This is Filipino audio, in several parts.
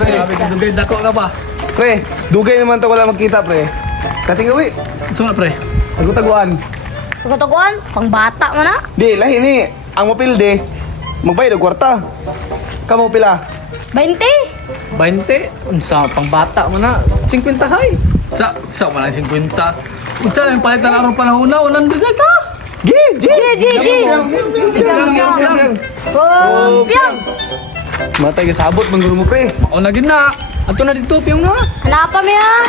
Pre. Dugay dako ka ba? Pre, dugay naman to wala magkita, pre. Kating gawi. So na pre. Taguan. Tugutuguan, pang bata mo na. Di, lahi ni. Ang mapilde, magbayad og kwarta. Kamo pila? 20. 20? Unsa pang bata mo na? 50 hay. Sa man ang 50. Unsa lang palitan araw panahon na 100 na ta. Gi. Piyang. Matay ka sabot mangguro mo, pre. Mao na gid na. Ato na dito piyong na. Hanapan mo yan.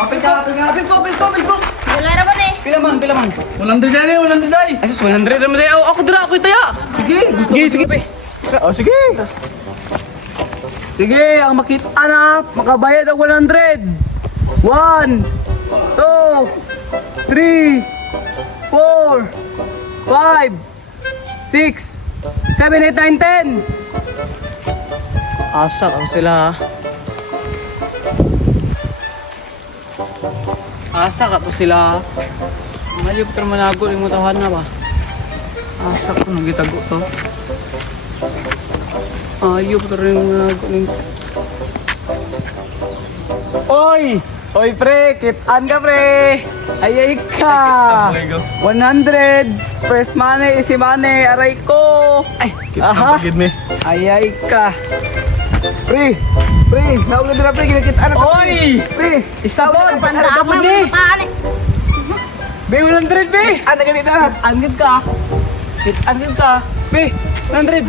Apil ko. Galera ba ni? Pila man. 100 na ni, 100 ay. Ay, sus, 100 naman tayo. Ako dira, ako itaya. Sige. Oh, sige. Sige, ang makita na, makabayad ang 100. 1, 2, 3, 4, 5, 6, 7, 8, 9, 10. Asa ka sila, ha? Asa ka to sila, ha? Malip ka manago, yung matahan na ba? Asa ko nang gitago to. Ayop ka rin manago ning. Oy! Oy pre, kitaan ka pre! Ayay ka! 100! First money, easy money, aray ko! Ay, Aha. kita ni. Ayay ka! Pre, naugad na pre, kinakita na to. Oy! Pre, Isabon! Pandaan mo Be! yung tataan eh. Be, 100 be! ano ganito? Angid ka! Angid ka! Be, 100!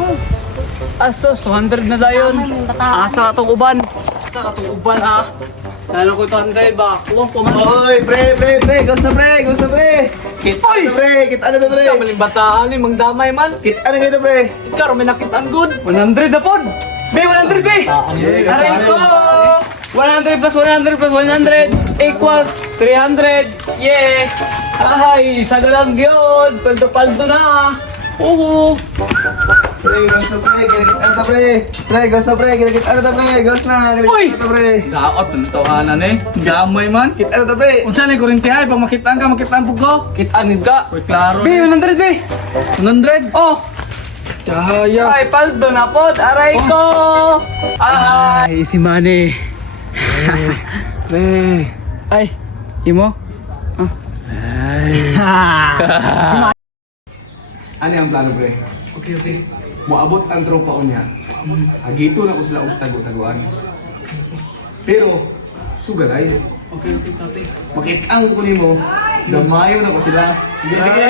Asos, 200 na dayon! Tama yung bataan. Asa ka tong uban! Asa ka tong uban ha! Lalo ko 200 ba? Kuha ko man! Oy, pre, gusto pre. Kita Oy! na pre, kita na pre. Sa maling bataan ni mang damay man! Kita na ganito pre. Ikaw, may nakitaan good! 100 na pod! Be, 100 be! Aray ko! 100 plus 100 plus 100 equals 300! Yeah! Ay, sagalang yun! Paldo-paldo na! Oo! Pre, gusto pre, kinakita na pre. Pre, gusto pre, kinakita na pre. Gusto na, Oy! kinakita na pre. Daot ng tawanan eh. Gamay man. Kita na pre. Unsa ni kurintihay pag makitaan pug ko. Kitaan ka! Oy klaro. Be, 100 be! 100. Oh! Cahaya. Ay, paldo na pod! Aray ko! Ay, si Manny! Pre. Ay, imo? Ano ang plano pre? Okay. Moabot ang tropa ko niya. Agito na ko sila og tago-taguan. Pero, sugalay. Okay, tatay. Makitang ko nimo, damayo na ko sila. Sige.